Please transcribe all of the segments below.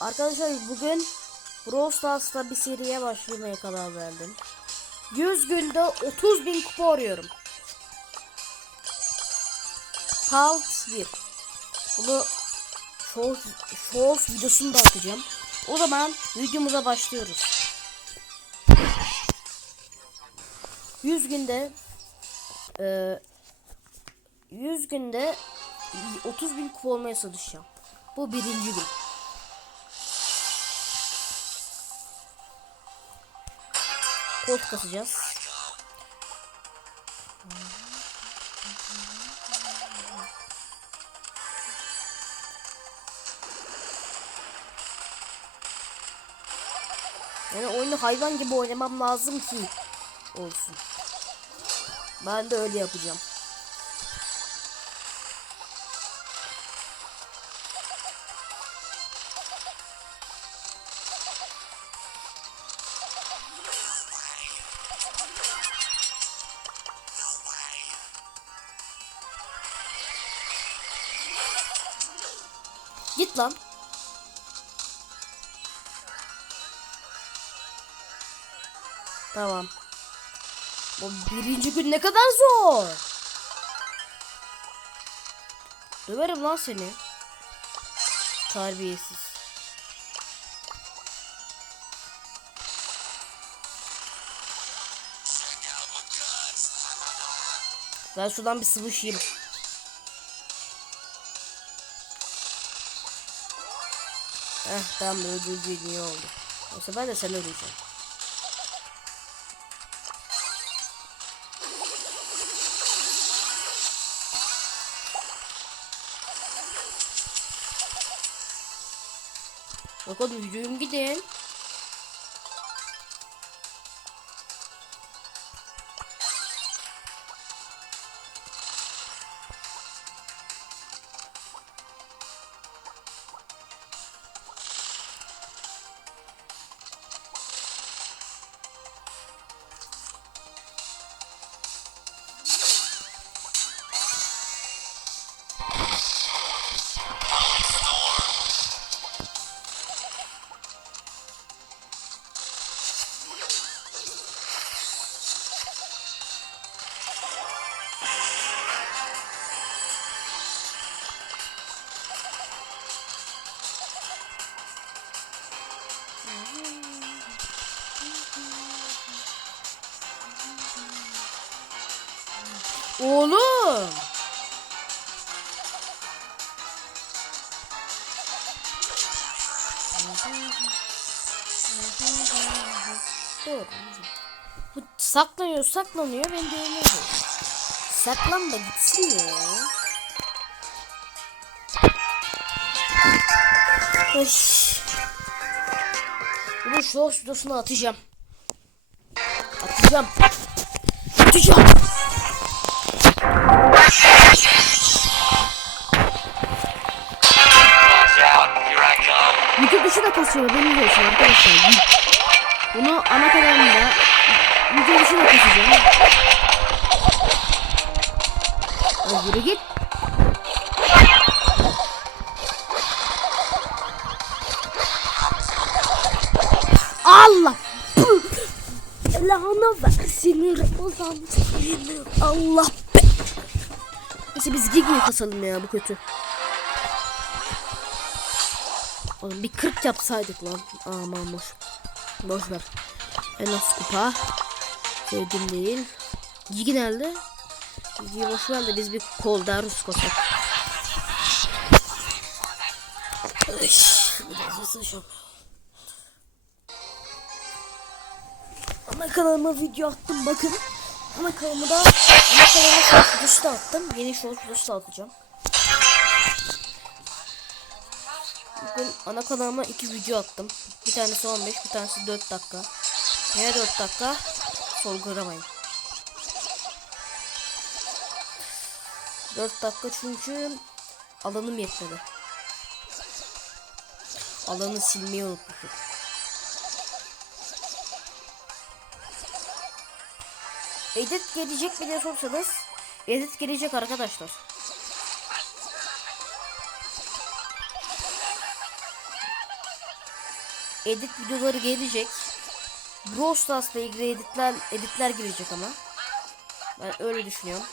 Arkadaşlar bugün Brawl Stars'ta bir seriye başlamaya karar verdim. 100 günde 30 bin kupa arıyorum. Part 1 Bunu short, short videosunu da atacağım. O zaman videomuza başlıyoruz. 100 günde e, 100 günde 30 bin kupa olmaya çalışacağım. Bu birinci gün. Kod kasacağız. Yani oyunu hayvan gibi oynamam lazım ki olsun. Ben de öyle yapacağım. Lan. Tamam. Bu birinci gün ne kadar zor. Döverim lan seni. Terbiyesiz. Ben şuradan bir sıvışayım. Eh tamam öldürdüğün iyi oldu. O sefer de sen öleceksin. Bak oğlum yürüyün gidin. Oğlum. Dur. Bu saklanıyor saklanıyor ben dövüyorum. Saklan da gitsin ya. Öş. Bunu şu videosuna atacağım. Atacağım. Atacağım. YouTube dışı da kasıyor benim diyorsun arkadaşlar. Bunu ana kanalımda video dışı da kasacağım. Yürü git. Allah. Lahana versin Ramazan. Allah. Neyse biz Gigi'yi kasalım ya bu kötü. Oğlum bir 40 yapsaydık lan. Aman boş. Boş ver. En az kupa. Sevdim değil. Gigi nerede? Gigi'yi boş ver de biz bir kol Darus kosak. Biraz ısınacağım. Ana kanalıma video attım bakın. Ana kanalıma da ana kanalıma short videosu attım. Yeni short videosu atacağım. Bugün ana kanalıma iki video attım. Bir tanesi 15, bir tanesi 4 dakika. Niye 4 dakika? Sorgulamayın. 4 dakika çünkü alanım yetmedi. Alanı silmeyi unutmuşum. Edit gelecek mi diye sorsanız edit gelecek arkadaşlar. edit videoları gelecek. Brawl Stars'la ilgili editler, editler gelecek ama. Ben öyle düşünüyorum.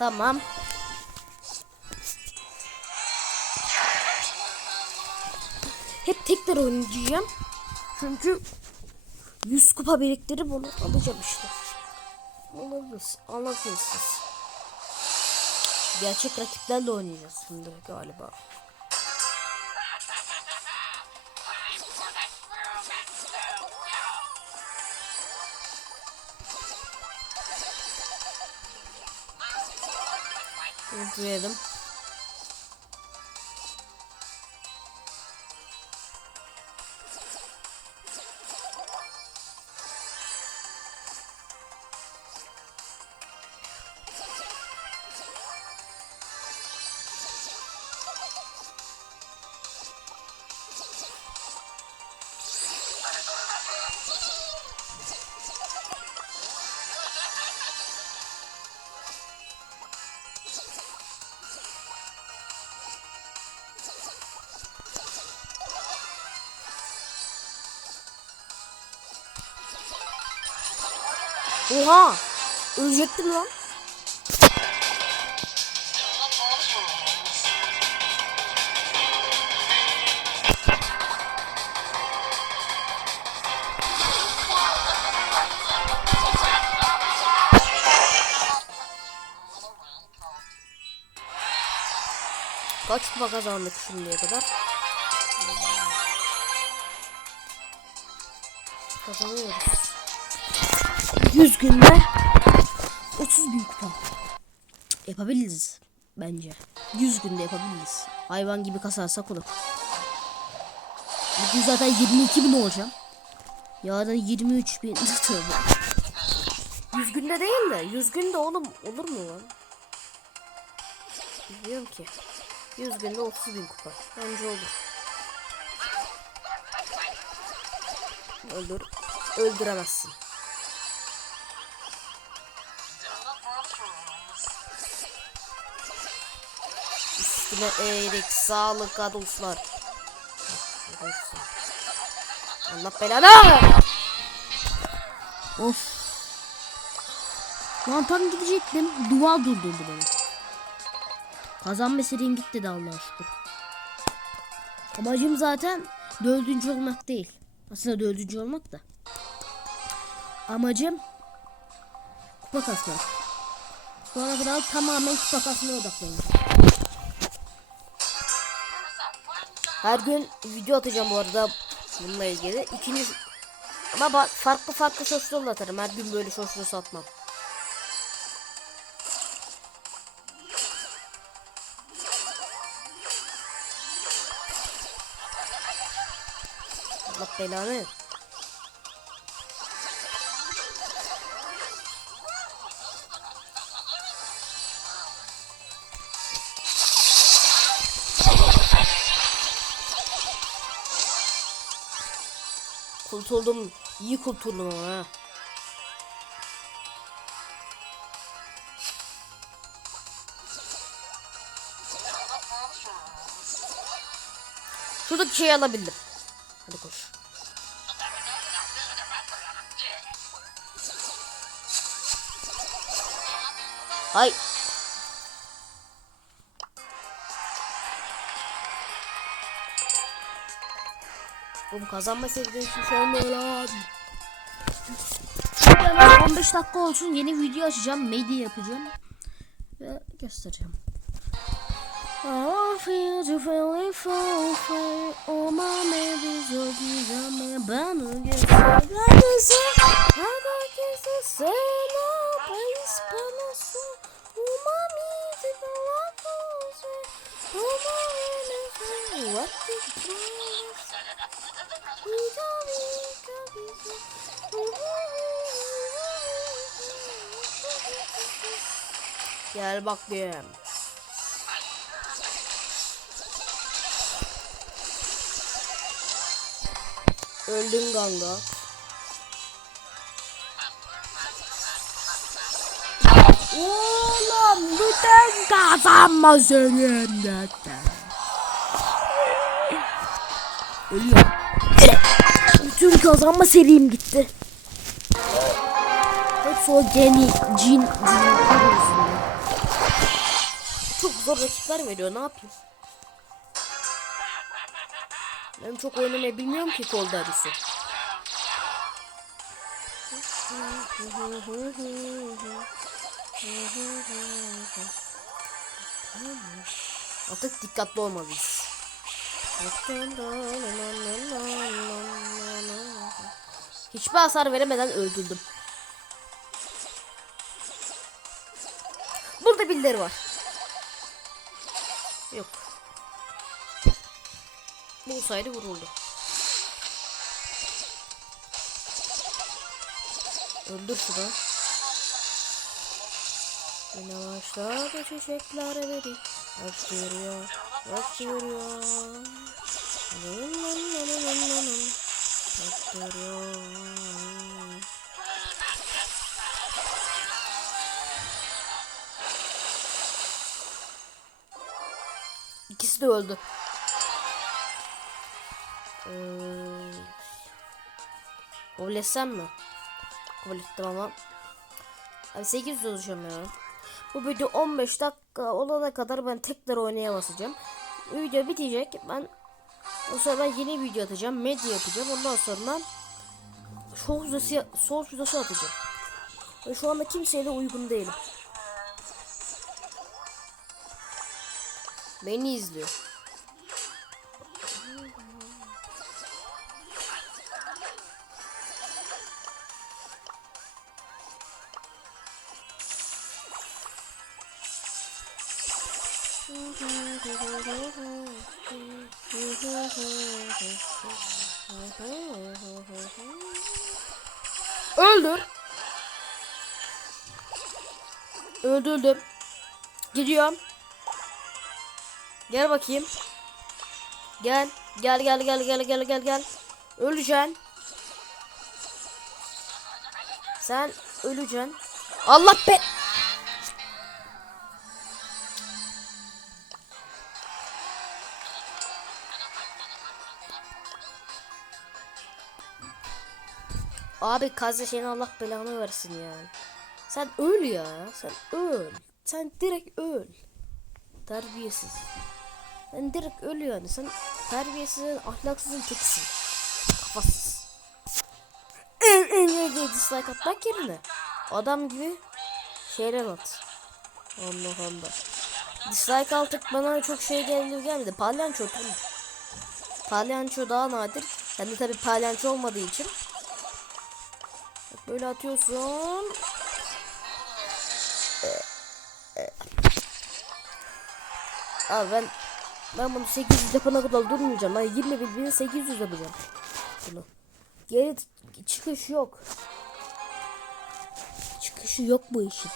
Tamam. Hep tekrar oynayacağım. Çünkü 100 kupa biriktirip onu alacağım işte. Anladınız. Anladınız siz. Gerçek rakiplerle oynayacağız şimdi galiba. Unutmayalım. Oha! Ölecektim lan. Kaç kupa kazandık şimdiye kadar? Kazanıyoruz. 100 günde 30 bin kupa. Yapabiliriz bence. 100 günde yapabiliriz. Hayvan gibi kasarsak olur. Bugün zaten 22 bin olacağım. Yarın 23 bin. Tövbe. 100 günde değil de 100 günde oğlum olur mu lan? Bilmiyorum ki. 100 günde 30 bin kupa. Bence olur. Öldür. Öldüremezsin. Üstüne eğrik, sağlık adulslar. Allah belanı! Of. Lan tam gidecektim. Dua durdurdu beni. Kazanma serin git dedi Allah'a şükür. Amacım zaten dördüncü olmak değil. Aslında dördüncü olmak da. Amacım kupa kasmak. Sonra biraz tamamen kupa kasmaya odaklanacağım. Her gün video atacağım bu arada bununla ilgili. İkinci ama bak farklı farklı şoşlarla atarım. Her gün böyle şoşlu atmam. Allah belanı. Kurtuldum. İyi kurtuldum ama ha. Şuradaki şeyi alabildim. Hadi koş. Hay. Oğlum kazanma sevdiğin abi. Şimdi hemen 15 dakika olsun yeni video açacağım. Medya yapacağım. Ve göstereceğim. I Gel bakayım. Öldün ganga. Oğlum lütfen kazanma seni emniyette. Ölüyorum. Bütün kazanma serim gitti. Hepsi o geni, cin, cin zor rakipler veriyor ne yapayım? Ben çok oynamayı bilmiyorum ki kol derisi. Artık dikkatli olmalıyız. Hiçbir hasar veremeden öldürdüm. Burada birileri var. Yok. Bulsaydı vuruldu. Öldür şunu. Yine başladı çiçekler veri. Öptürüyor, öptürüyor. Nın nın nın nın İkisi de öldü. Ee, kabul etsem mi? Kabul ettim ama. Abi 800 olacağım ya. Bu video 15 dakika olana kadar ben tekrar oynaya basacağım. Video bitecek. Ben o sırada yeni video atacağım. Medya yapacağım. Ondan sonra sol videosu, sol videosu atacağım. Ve şu anda kimseyle uygun değilim. Beni izliyor. Öldür. Öldürdüm. Gidiyorum. Gel bakayım. Gel. Gel gel gel gel gel gel gel. Öleceksin. Sen öleceksin. Allah be. Abi kaze senin Allah belanı versin ya. Sen öl ya. Sen öl. Sen direkt öl. Terbiyesiz. Sen direkt öl yani. Sen terbiyesizin, ahlaksızın tekisin. Kafasız. dislike atmak yerine adam gibi şeyler at. Allah Allah. Dislike altık bana çok şey geldi gelmedi. Palyanço tamam. Palyanço daha nadir. Yani tabi palyanço olmadığı için Böyle atıyorsun. Abi ben ben bunu 800 yapana kadar durmayacağım. Ben 21.800 yapacağım. Bunu. Geri çıkış yok. Çıkışı yok bu işin.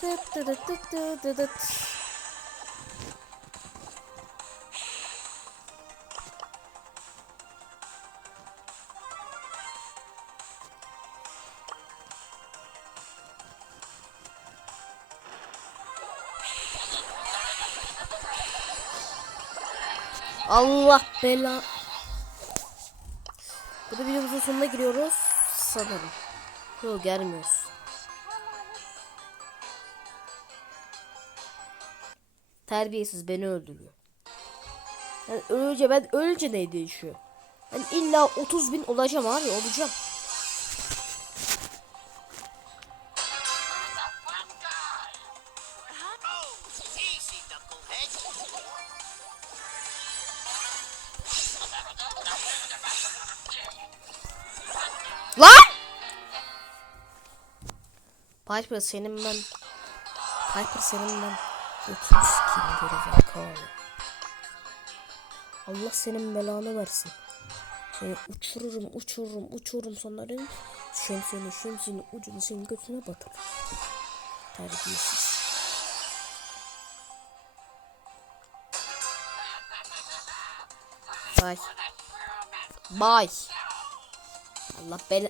Tıt tıt tıt tıt tıt tıt. Allah bela. Burada videomuzun sonuna giriyoruz sanırım. Yok gelmiyoruz. Terbiyesiz beni öldürüyor. Yani ölünce ben ölünce ne değişiyor? Ben illa 30 bin olacağım abi olacağım. Piper senin ben Piper senin ben Götünü sikeyim gerizekalı Allah senin belanı versin. Seni uçururum uçururum uçururum sonların Şemsiyonu şemsiyonu ucunu senin götüne batırır. Terbiyesiz. Bye. Bye. Allah bela